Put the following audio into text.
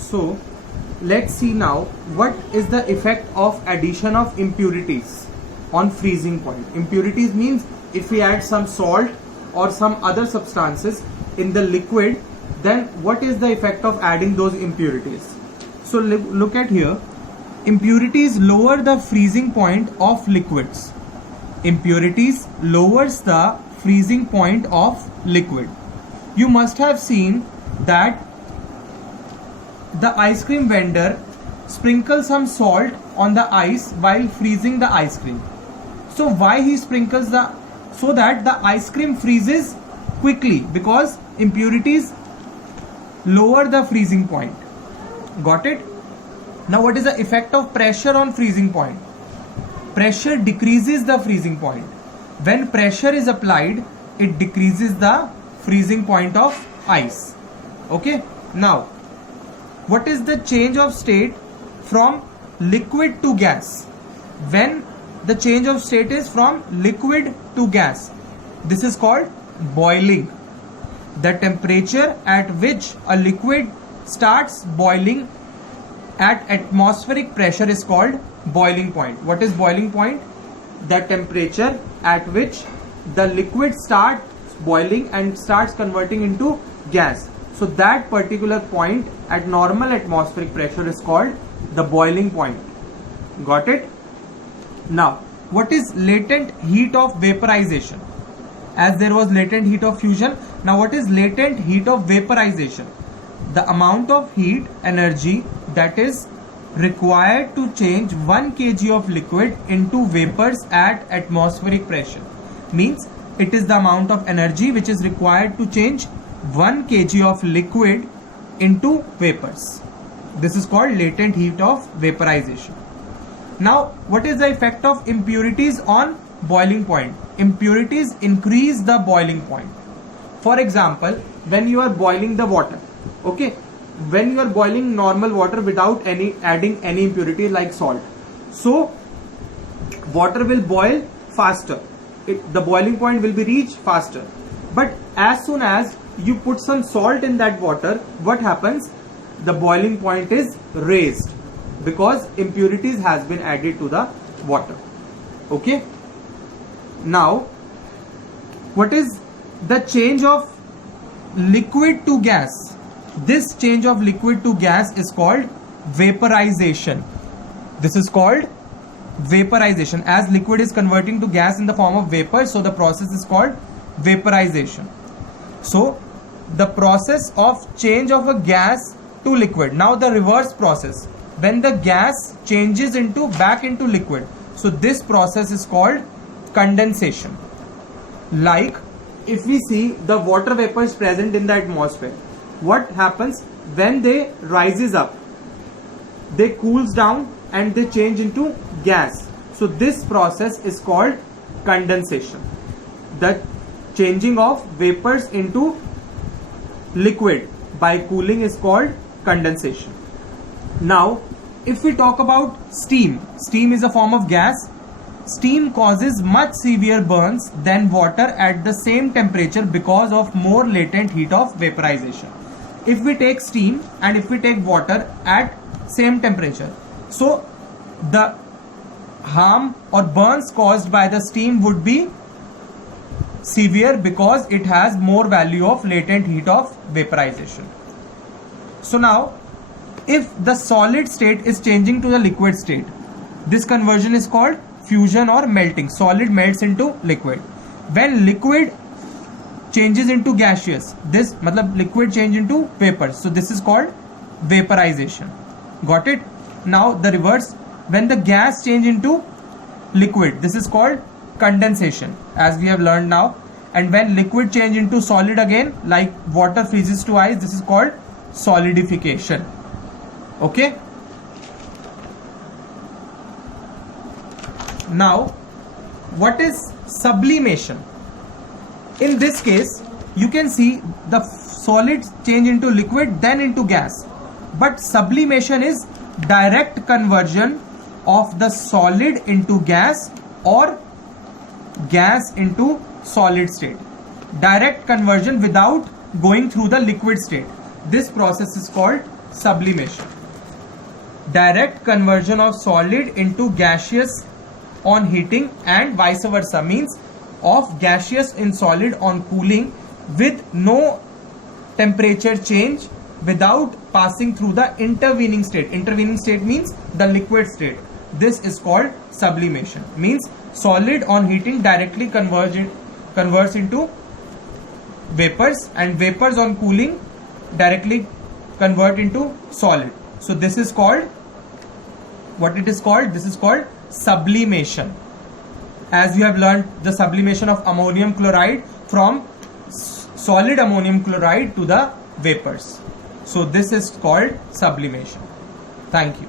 So let's see now what is the effect of addition of impurities on freezing point. Impurities means if we add some salt or some other substances in the liquid, then what is the effect of adding those impurities? So look at here. Impurities lower the freezing point of liquids. Impurities lowers the freezing point of liquid. You must have seen that the ice cream vendor sprinkles some salt on the ice while freezing the ice cream. So why he sprinkles so that the ice cream freezes quickly, because impurities lower the freezing point. Got it? Now what is the effect of pressure on freezing point? Pressure decreases the freezing point. When pressure is applied, it decreases the freezing point of ice. Okay? Now, what is the change of state from liquid to gas? When the change of state is from liquid to gas, this is called boiling. The temperature at which a liquid starts boiling at atmospheric pressure is called boiling point. What is boiling point? The temperature at which the liquid starts boiling and starts converting into gas. So that particular point at normal atmospheric pressure is called the boiling point. Got it? Now, what is latent heat of vaporization? As there was latent heat of fusion, now what is latent heat of vaporization? The amount of heat energy that is required to change 1 kg of liquid into vapors at atmospheric pressure. Means it is the amount of energy which is required to change 1 kg of liquid into vapors. This is called latent heat of vaporization. Now, what is the effect of impurities on boiling point? Impurities increase the boiling point. For example, when you are boiling the water, okay, when you are boiling normal water without adding any impurity like salt, so water will boil faster. The boiling point will be reached faster. But as soon as you put some salt in that water, what happens? The boiling point is raised because impurities has been added to the water. Okay. Now, what is the change of liquid to gas? This change of liquid to gas is called vaporization. This is called vaporization. As liquid is converting to gas in the form of vapor, so the process is called vaporization. So the process of change of a gas to liquid. Now the reverse process, when the gas changes back into liquid, so this process is called condensation. Like if we see the water vapors present in the atmosphere, what happens when they rises up? They cools down and they change into gas. So this process is called condensation. The changing of vapors into liquid by cooling is called condensation. Now, if we talk about steam, steam is a form of gas. Steam causes much severe burns than water at the same temperature because of more latent heat of vaporization. If we take steam and if we take water at same temperature, so the harm or burns caused by the steam would be severe because it has more value of latent heat of vaporization. So now, if the solid state is changing to the liquid state, this conversion is called fusion or melting. Solid melts into liquid. When liquid changes into gaseous, this matlab liquid change into vapor, so this is called vaporization. Got it? Now the reverse, when the gas change into liquid, this is called condensation, as we have learned now. And when liquid change into solid again, like water freezes to ice, this is called solidification. Okay. Now, what is sublimation? In this case, you can see the solid change into liquid, then into gas. But sublimation is direct conversion of the solid into gas or gas into solid state. Direct conversion without going through the liquid state. This process is called sublimation. Direct conversion of solid into gaseous on heating and vice versa, means of gaseous in solid on cooling with no temperature change without passing through the intervening state. Intervening state means the liquid state. This is called sublimation, means solid on heating directly converts into vapors, and vapors on cooling directly convert into solid. So this is called, what it is called? This is called sublimation. As you have learned the sublimation of ammonium chloride from solid ammonium chloride to the vapors. So this is called sublimation. Thank you.